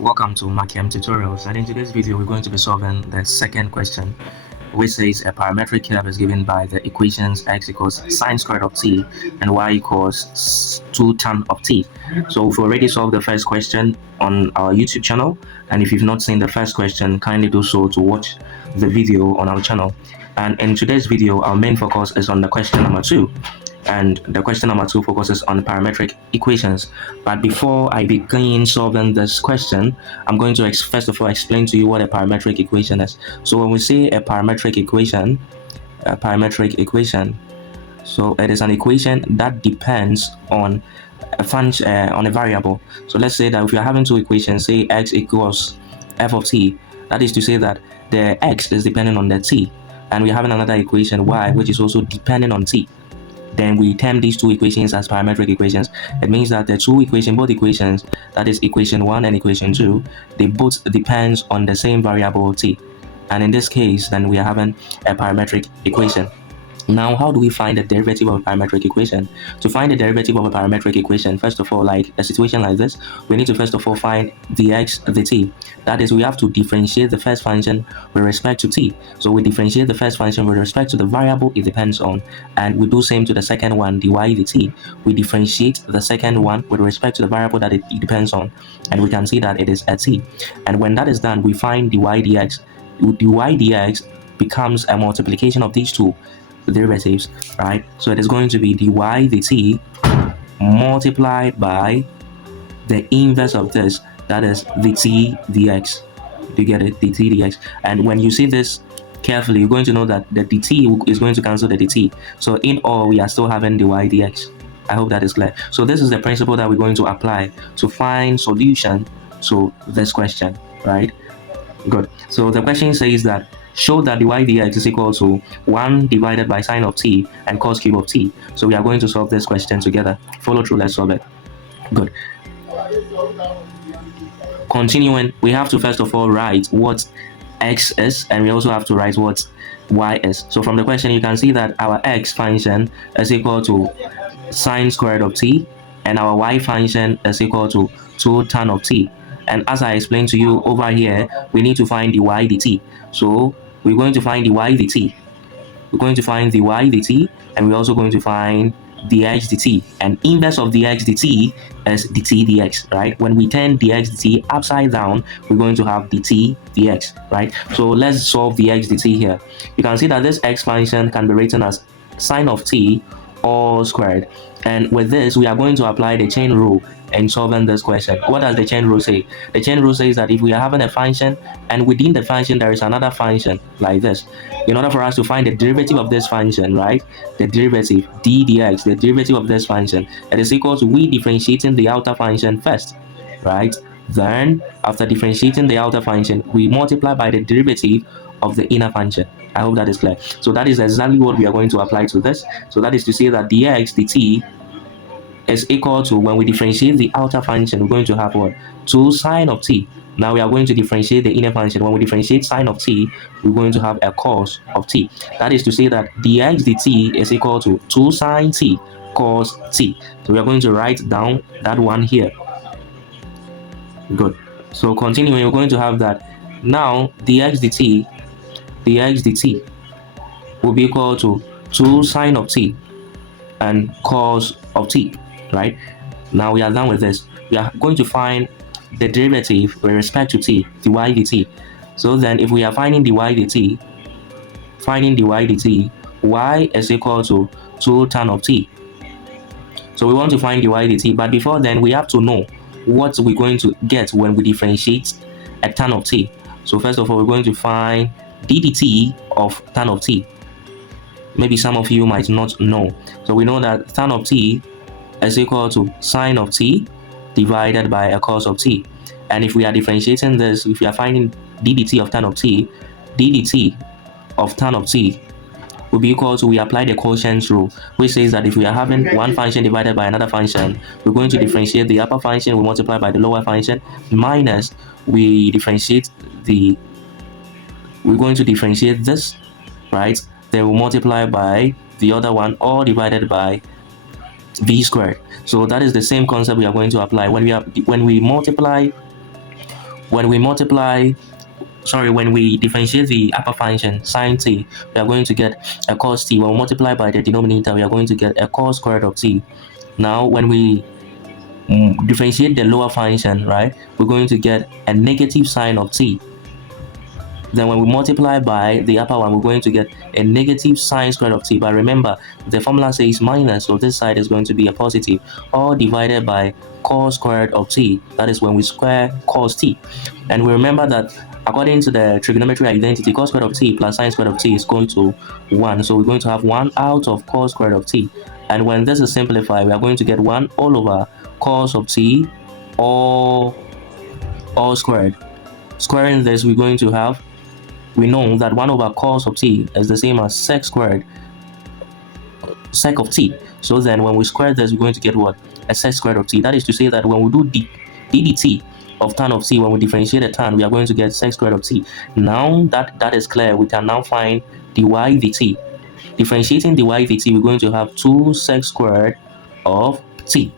Welcome to Makiam Tutorials, and in today's video we're going to be solving the second question, which says a parametric curve is given by the equations x equals sine squared of t and y equals 2 tan of t. So we've already solved the first question on our YouTube channel, and if you've not seen the first question, kindly do so to watch the video on our channel. And in today's video, our main focus is on the question number 2. And the question number 2 focuses on parametric equations. But before I begin solving this question, I'm going to first of all explain to you what a parametric equation is. So when we say a parametric equation, so it is an equation that depends on a function, on a variable. So let's say that if you're having two equations, say x equals f of t, that is to say that the x is dependent on the t, and we're having another equation y which is also dependent on t. Then we term these two equations as parametric equations. It means that the both equations, that is equation 1 and equation 2, they both depends on the same variable t. And in this case, then we are having a parametric equation. Now, how do we find the derivative of a parametric equation? To find the derivative of a parametric equation, first of all, like a situation like this, we need to first of all find the x, the t. That is, we have to differentiate the first function with respect to t. So we differentiate the first function with respect to the variable it depends on, and we do same to the second one, dy dt. We differentiate the second one with respect to the variable that it depends on, and we can see that it is a t. And when that is done, we find dy dx. dy dx becomes a multiplication of these two derivatives, right? So it is going to be dy dt multiplied by the inverse of this, that is dt dx. Do you get it? dt dx. And when you see this carefully, you're going to know that the dt is going to cancel the dt. So in all, we are still having dy dx. I hope that is clear. So this is the principle that we're going to apply to find solution to this question, right? Good. So the question says that show that dy dx is equal to 1 divided by sine of t and cos cube of t. So we are going to solve this question together. Follow through, let's solve it. Good. Continuing, we have to first of all write what x is, and we also have to write what y is. So from the question, you can see that our x function is equal to sine squared of t, and our y function is equal to 2 tan of t. And as I explained to you over here, we need to find dy dt. So we're going to find dy dt. We're going to find dy dt, and we're also going to find dx dt. And inverse of dx dt is dt dx, right? When we turn dx dt upside down, we're going to have dt dx, right? So let's solve dx dt here. You can see that this x function can be written as sine of t all squared. And with this, we are going to apply the chain rule in solving this question. What does the chain rule say? The chain rule says that if we are having a function and within the function there is another function like this, in order for us to find the derivative of this function, right? The derivative d dx, the derivative of this function, it is equal to we differentiating the outer function first, right? Then after differentiating the outer function, we multiply by the derivative of the inner function. I hope that is clear. So that is exactly what we are going to apply to this. So that is to say that dx dt is equal to, when we differentiate the outer function, we're going to have what? 2 sine of t. Now we are going to differentiate the inner function. When we differentiate sine of t, we're going to have a cos of t. That is to say that dx dt is equal to 2 sine t cos t. So we are going to write down that one here. Good. So continuing, we're going to have that now dx dt will be equal to 2 sine of t and cos of t, right? Now we are done with this. We are going to find the derivative with respect to t, dy dt. So then if we are finding dy dt, y is equal to 2 tan of t. So we want to find dy dt, but before then we have to know what we're going to get when we differentiate a tan of t. So first of all, we're going to find ddt of tan of t. Maybe some of you might not know. So we know that tan of t is equal to sine of t divided by a cos of t. And if we are differentiating this, if we are finding ddt of tan of t, ddt of tan of t will be equal to, we apply the quotient rule, which says that if we are having one function divided by another function, we're going to differentiate the upper function, we multiply by the lower function, minus we're going to differentiate this, right? Then we multiply by the other one, all divided by v squared. So that is the same concept we are going to apply when we multiply when we multiply, sorry, when we differentiate the upper function sine t, we are going to get a cos t. When we multiply by the denominator, we are going to get a cos squared of t. Now, when we differentiate the lower function, right, we're going to get a negative sine of t. Then when we multiply by the upper one, we're going to get a negative sine squared of t. But remember, the formula says minus, so this side is going to be a positive, all divided by cos squared of t. That is when we square cos t. And we remember that according to the trigonometry identity, cos squared of t plus sine squared of t is going to 1. So we're going to have 1 out of cos squared of t. And when this is simplified, we are going to get 1 all over cos of t all squared. Squaring this, we're going to have, we know that 1 over cos of t is the same as sec squared, sec of t. So then when we square this, we're going to get what? A sec squared of t. That is to say that when we do ddt of tan of t, when we differentiate a tan, we are going to get sec squared of t. Now that is clear, we can now find dy dt. Differentiating dy dt, we're going to have 2 sec squared of t.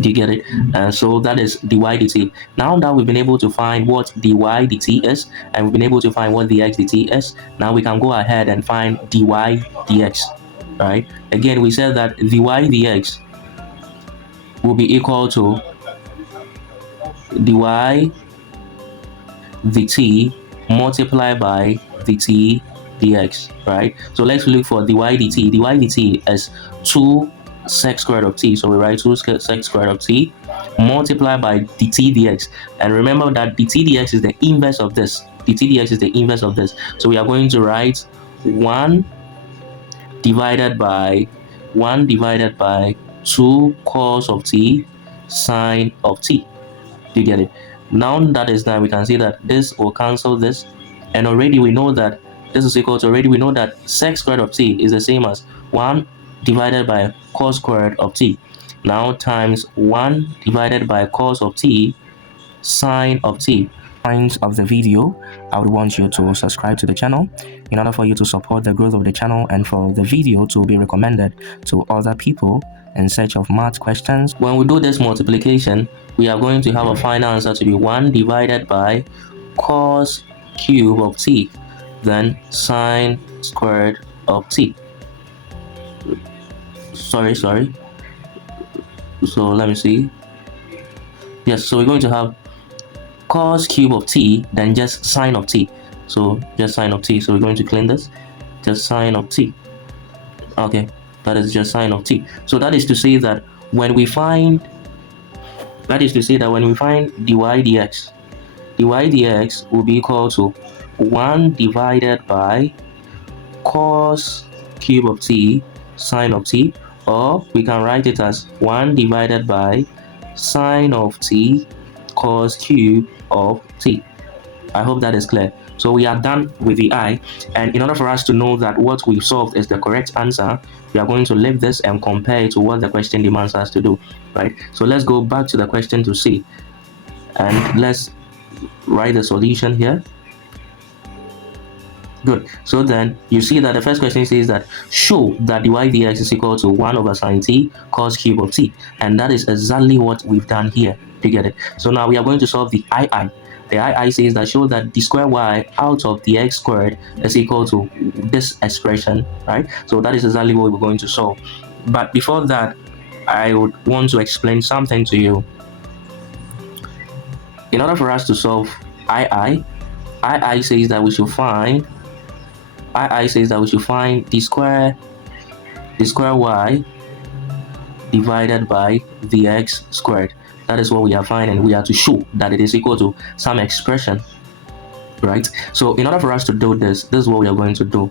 Do you get it? And so that is dy dt. Now that we've been able to find what dy dt is, and we've been able to find what dx dt is, now we can go ahead and find dy dx, right? Again, we said that dy dx will be equal to dy dt multiplied by dt dx, right? So let's look for dy dt. dy dt is 2 sec squared of t, so we write 2 sec squared of t multiplied by dt dx. And remember that dt dx is the inverse of this. dt dx is the inverse of this, so we are going to write 1 divided by 2 cos of t sine of t. Do you get it? Now that is done, we can see that this will cancel this, and already we know that this is equal to, already we know that sec squared of t is the same as 1 divided by cos squared of t. Now times 1 divided by cos of t sine of t. End of the video, I would want you to subscribe to the channel in order for you to support the growth of the channel and for the video to be recommended to other people in search of math questions. When we do this multiplication, we are going to have a final answer to be 1 divided by cos cube of t, then sine squared of t. Sorry. So let me see. Yes, so we're going to have cos cube of t, then just sine of t. So just sine of t. So we're going to clean this. Just sine of t. Okay, that is just sine of t. So that is to say that when we find dy dx will be equal to 1 divided by cos cube of t sine of t, or we can write it as 1 divided by sine of t cos cube of t. I hope that is clear. So we are done with the I, and in order for us to know that what we've solved is the correct answer, we are going to leave this and compare it to what the question demands us to do, right? So let's go back to the question to see, and let's write the solution here. Good. So then you see that the first question says that show that dy dx is equal to 1 over sine t cos cube of t, and that is exactly what we've done here. You get it? So now we are going to solve the II. The II says that show that d squared y out of the x squared is equal to this expression, right? So that is exactly what we're going to solve. But before that, I would want to explain something to you. In order for us to solve II says that we should find d square y divided by the x squared. That is what we are finding. We are to show that it is equal to some expression, right? So in order for us to do this is what we are going to do.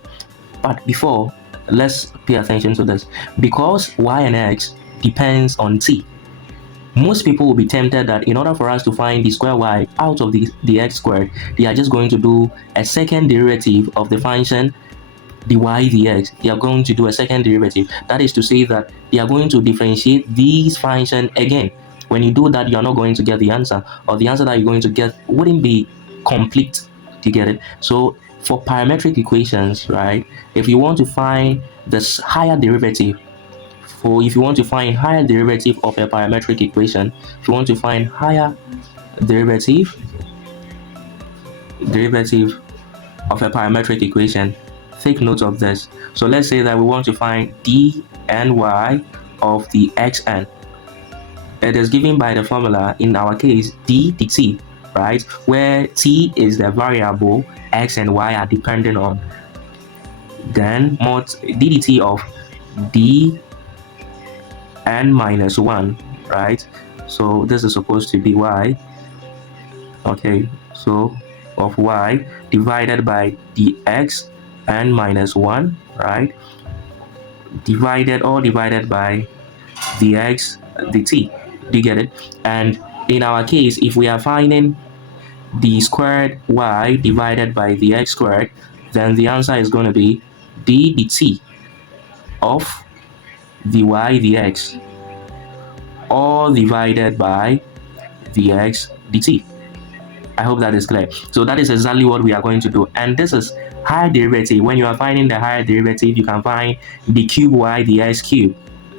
But before, let's pay attention to this. Because y and x depends on t, most people will be tempted that in order for us to find the square y out of the x squared, they are just going to do a second derivative of the function dy dx. They are going to do a second derivative. That is to say that they are going to differentiate these functions again. When you do that, you are not going to get the answer, or the answer that you're going to get wouldn't be complete. Do you get it? So for parametric equations, right, if you want to find this higher derivative, if you want to find higher derivative of a parametric equation, if you want to find higher derivative derivative of a parametric equation, take note of this. So let's say that we want to find d and y of the xn. It is given by the formula, in our case, d dt, right? Where t is the variable x and y are dependent on. Then mod ddt of d n minus 1, right? So this is supposed to be y. Okay, so of y divided by dx n minus 1, right? Divided by dx dt. Do you get it? And in our case, if we are finding d squared y divided by the x squared, then the answer is going to be d dt of dy dx, all divided by dx dt. I hope that is clear. So that is exactly what we are going to do. And this is higher derivative. When you are finding the higher derivative, you can find the cube y dx cube.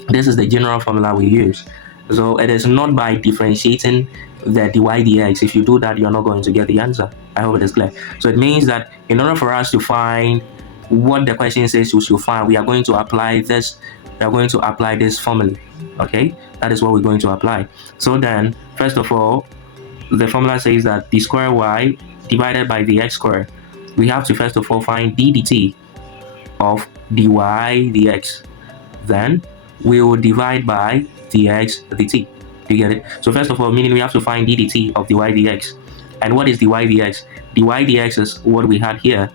This is the general formula we use. So it is not by differentiating the dy dx. If you do that, you're not going to get the answer. I hope it is clear. So it means that in order for us to find what the question says we should find, we are going to apply this. We are going to apply this formula. Okay, that is what we're going to apply. So then, first of all, the formula says that d square y divided by the x squared. We have to first of all find d dt of dy dx. Then we will divide by dx dt. Do you get it? So first of all, meaning we have to find d dt of dy dx. And what is dy dx? dy dx is what we had here.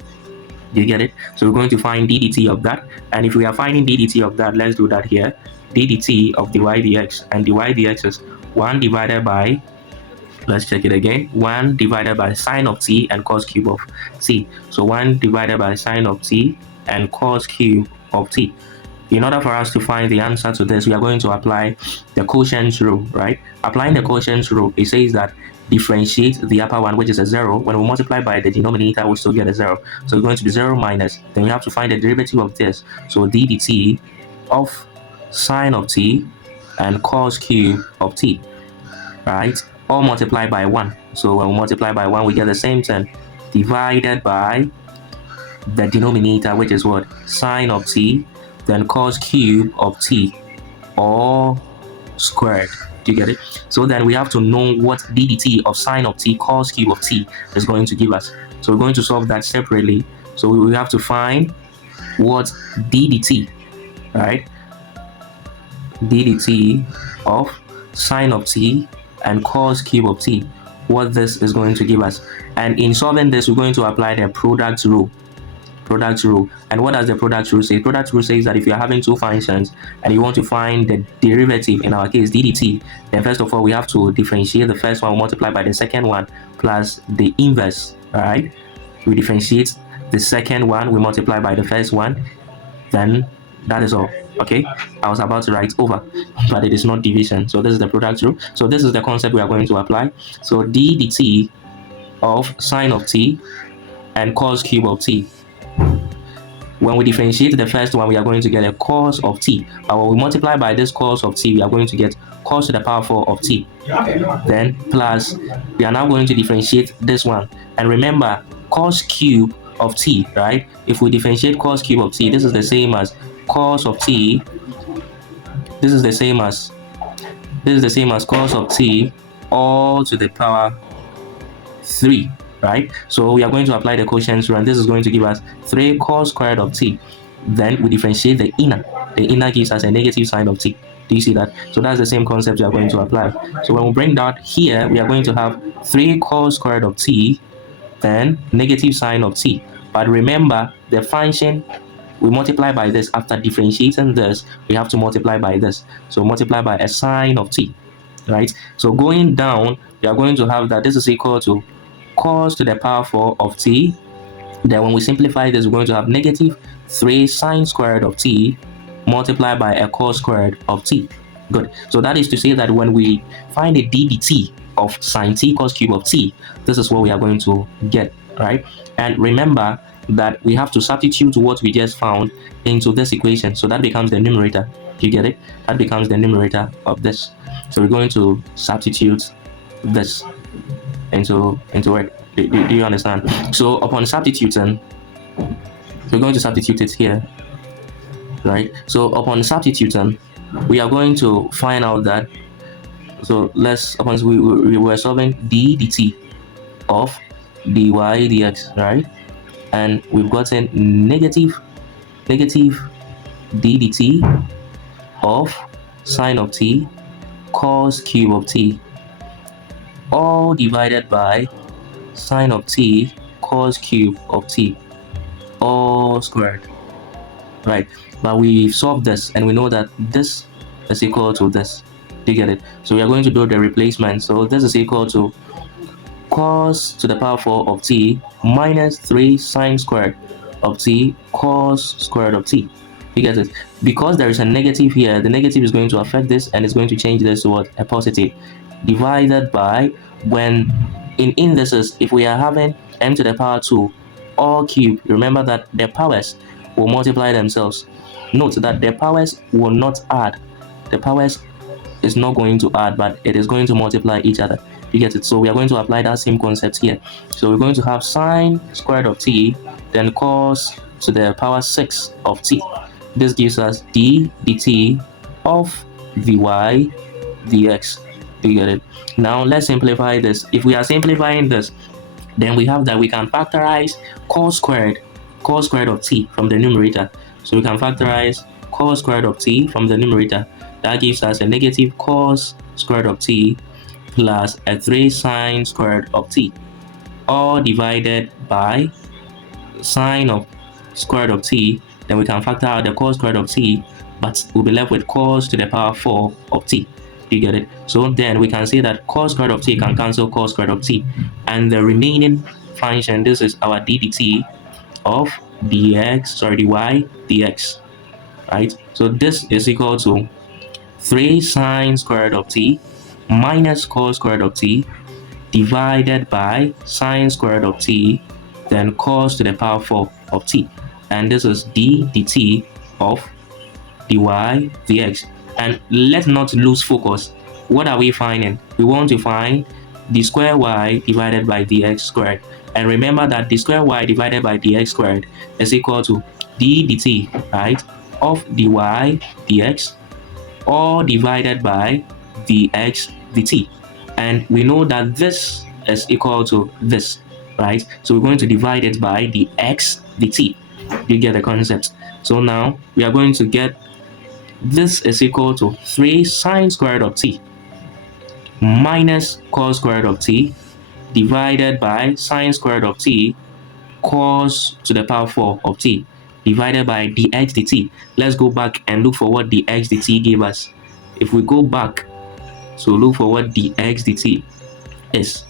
Do you get it? So we're going to find d dt of that. And if we are finding d dt of that, let's do that here. d dt of dy dx. And dy dx is 1 divided by, let's check it again, 1 divided by sine of t and cos cube of t. So 1 divided by sine of t and cos cube of t. In order for us to find the answer to this, we are going to apply the quotient rule, right? Applying the quotient rule, it says that differentiate the upper one, which is a 0. When we multiply by the denominator, we still get a 0. So it's going to be 0 minus. Then we have to find the derivative of this. So d dt of sine of t and cos cube of t, right? All multiplied by 1. So when we multiply by 1, we get the same thing, divided by the denominator, which is what? Sine of t, then cos cube of t, all squared. Do you get it? So then we have to know what d dt of sine of t cos cube of t is going to give us. So we're going to solve that separately. So we have to find what d dt, right? d dt of sine of t and cos cube of t, what this is going to give us. And in solving this, we're going to apply the product rule. And what does the product rule say? Product rule says that if you're having two functions and you want to find the derivative, in our case d dt, then first of all we have to differentiate the first one, multiply by the second one plus the inverse. All right, we differentiate the second one, we multiply by the first one, then that is all. Okay, I was about to write over, but it is not division. So this is the product rule. So this is the concept we are going to apply. So d dt of sine of t and cos cube of t. When we differentiate the first one, we are going to get a cos of t. But when we multiply by this cos of t, we are going to get cos to the power 4 of t. Then plus, we are now going to differentiate this one. And remember, cos cube of t, right? If we differentiate cos cube of t, this is the same as cos of t. This is the same as cos of t all to the power 3. Right? So we are going to apply the quotient rule, and this is going to give us 3 cos squared of t. Then we differentiate the inner. The inner gives us a negative sine of t. Do you see that? So that's the same concept we are going to apply. So when we bring that here, we are going to have 3 cos squared of t, then negative sine of t. But remember, the function, we multiply by this. After differentiating this, we have to multiply by this. So multiply by a sine of t. Right? So going down, we are going to have that this is equal to cos to the power 4 of t. Then when we simplify this, we're going to have negative 3 sine squared of t multiplied by a cos squared of t. Good. So that is to say that when we find a d dt of sine t cos cube of t, this is what we are going to get, right? And remember that we have to substitute what we just found into this equation. So that becomes the numerator. You get it? That becomes the numerator of this. So we're going to substitute this. into it. Do you understand? So upon substituting, we're going to substitute it here, right? So upon substituting, we are going to find out that, so let's, upon we were solving d dt of dy dx, right? And we've gotten negative d dt of sine of t cos cube of t, all divided by sine of t cos cube of t, all squared, right? But we solved this and we know that this is equal to this. Do you get it? So we are going to do the replacement. So this is equal to cos to the power 4 of t minus 3 sine squared of t cos squared of t. You get it? Because there is a negative here, the negative is going to affect this and it's going to change this to what? A positive. Divided by, when in indices, if we are having m to the power 2 all cube, remember that the powers will multiply themselves. Note that the powers will not add. The powers is not going to add, but it is going to multiply each other. You get it? So we are going to apply that same concept here. So we're going to have sine squared of t, then cos to the power 6 of t. This gives us d dt of dy dx. You get it? Now let's simplify this. If we are simplifying this, then we have that we can factorize cos squared of t from the numerator. So we can factorize cos squared of t from the numerator. That gives us a negative cos squared of t plus a 3 sine squared of t, all divided by sine of squared of t. Then we can factor out the cos squared of t, but we'll be left with cos to the power 4 of t. You get it? So then we can say that cos squared of t can cancel cos squared of t, and the remaining function, this is our d dt of dy dx, right? So this is equal to 3 sine squared of t minus cos squared of t divided by sine squared of t, then cos to the power 4 of t. And this is d dt of dy dx. And let's not lose focus. What are we finding? We want to find d square y divided by dx squared. And remember that d square y divided by dx squared is equal to d dt, right, of dy dx, all divided by dx dt. And we know that this is equal to this, right? So we're going to divide it by the x dt. You get the concept? So now we are going to get this is equal to 3 sine squared of t minus cos squared of t divided by sine squared of t cos to the power 4 of t divided by dx dt. Let's go back and look for what dx dt gave us. If we go back, so look for what dx dt is,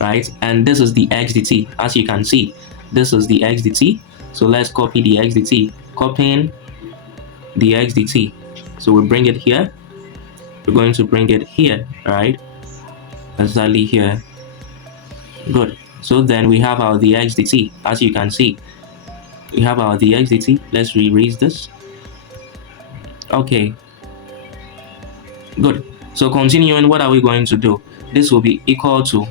right? And this is the x dt. As you can see, this is the x dt. So let's copy the x dt. Copying the x dt. So we bring it here. We're going to bring it here, right? Exactly here. Good. So then we have our dx dt. As you can see, we have our dx dt. Let's erase this. Okay. Good. So continuing, what are we going to do? This will be equal to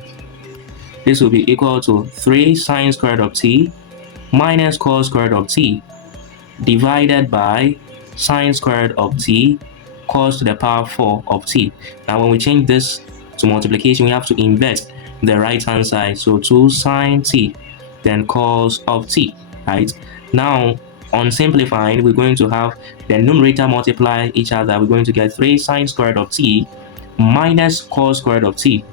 3 sine squared of t minus cos squared of t divided by sine squared of t cos to the power 4 of t. Now when we change this to multiplication, we have to invert the right hand side. So 2 sine t then cos of t, right? Now on simplifying, we're going to have the numerator multiply each other. We're going to get 3 sine squared of t minus cos squared of t.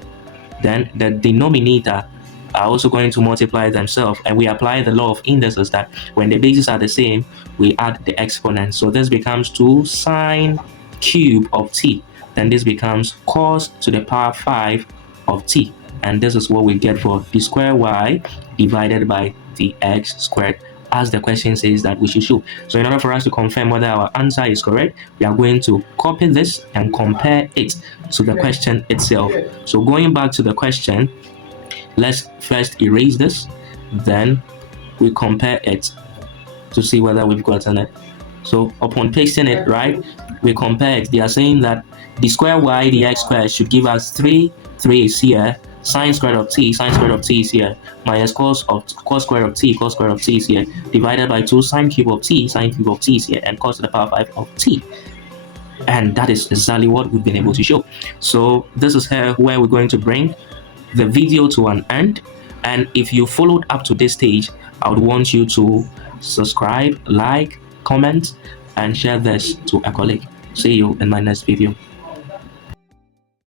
Then the denominator are also going to multiply themselves, and we apply the law of indices that when the bases are the same, we add the exponents. So this becomes 2 sine cube of t. Then this becomes cos to the power 5 of t. And this is what we get for d square y divided by the x squared, as the question says that we should show. So in order for us to confirm whether our answer is correct, we are going to copy this and compare it to the question itself. So going back to the question, let's first erase this, then we compare it to see whether we've gotten it. So upon pasting it, right, we compare it. They are saying that the square y dx squared should give us 3 is here, sine squared of t, sine squared of t is here, minus cos squared of t, cos squared of t is here, divided by 2 sine cube of t, sine cube of t is here, and cos to the power 5 of t. And that is exactly what we've been able to show. So this is here where we're going to bring the video to an end. And if you followed up to this stage, I would want you to subscribe, like, comment, and share this to a colleague. See you in my next video.